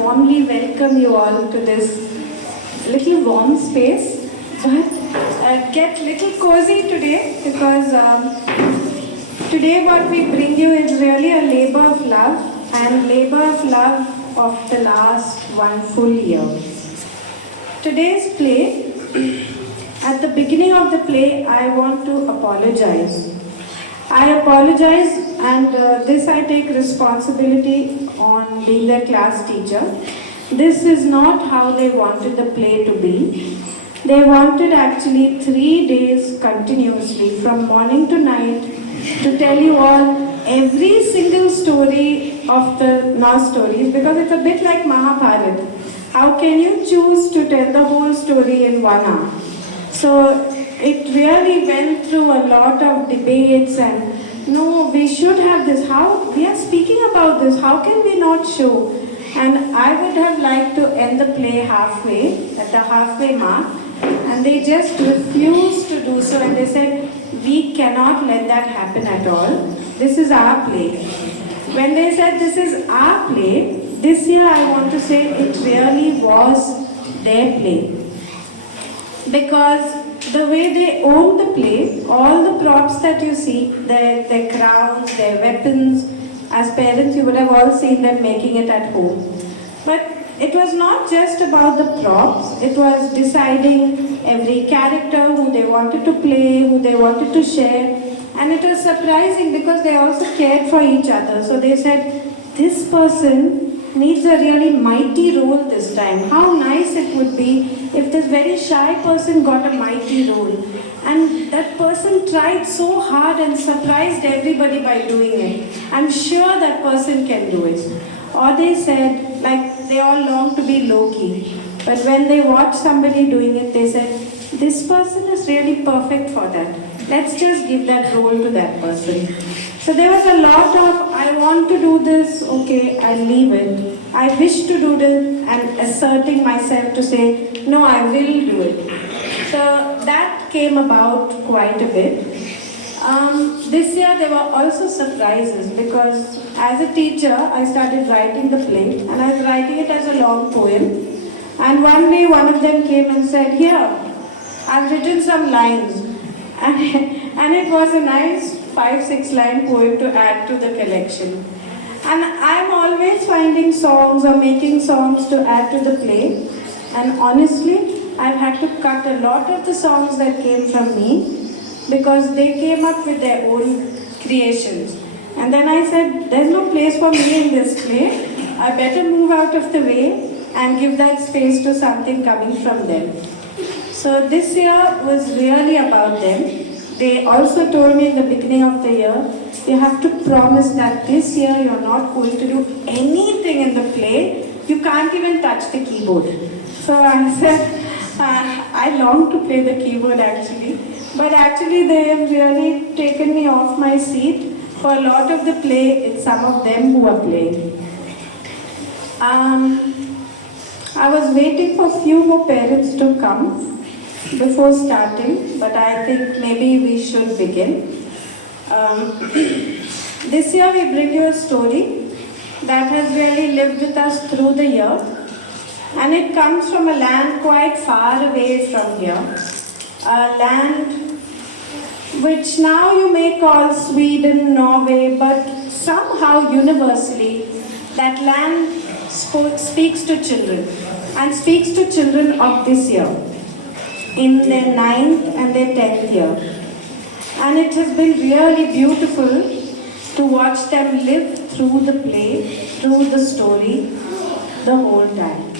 warmly welcome you all to this little warm space, but get little cozy today because today what we bring you is really a labor of love and labor of love of the last one full year. Today's play, at the beginning of the play, I want to apologize. I apologize, and this I take responsibility on being their class teacher. This is not how they wanted the play to be. They wanted actually 3 days continuously, from morning to night, to tell you all every single story of the Norse stories, because it's a bit like Mahabharata. How can you choose to tell the whole story in 1 hour? So it really went through a lot of debates and no, we should have this. How we are speaking about this, how can we not show? And I would have liked to end the play halfway, at the halfway mark, and they just refused to do so, and they said, we cannot let that happen at all. This is our play. When they said this is our play, this year I want to say it really was their play. Because the way they owned the play, all the props that you see, their crowns, their weapons, as parents you would have all seen them making it at home. But it was not just about the props, it was deciding every character, who they wanted to play, who they wanted to share. And it was surprising because they also cared for each other. So they said, this person needs a really mighty role this time. How nice it would be if this very shy person got a mighty role. And that person tried so hard and surprised everybody by doing it. I'm sure that person can do it. Or they said, like they all long to be Loki. But when they watched somebody doing it, they said, this person is really perfect for that. Let's just give that role to that person. So there was a lot of, I want to do this, okay, I'll leave it. I wish to do this, and asserting myself to say, no, I will do it. So that came about quite a bit. This year there were also surprises because as a teacher, I started writing the play, and I was writing it as a long poem. And one day one of them came and said, here, I've written some lines. And it was a nice 5-6 line poem to add to the collection. And I'm always finding songs or making songs to add to the play. And honestly, I've had to cut a lot of the songs that came from me because they came up with their own creations. And then I said, there's no place for me in this play. I better move out of the way and give that space to something coming from them. So this year was really about them. They also told me in the beginning of the year, you have to promise that this year you're not going to do anything in the play. You can't even touch the keyboard. So I said, I long to play the keyboard actually. But actually they have really taken me off my seat. For a lot of the play, it's some of them who are playing. I was waiting for a few more parents to come before starting, but I think maybe we should begin. This year we bring you a story that has really lived with us through the year, and it comes from a land quite far away from here, a land which now you may call Sweden, Norway, but somehow universally that land speaks to children, and speaks to children of this year, in their 9th and their 10th year. And it has been really beautiful to watch them live through the play, through the story, the whole time.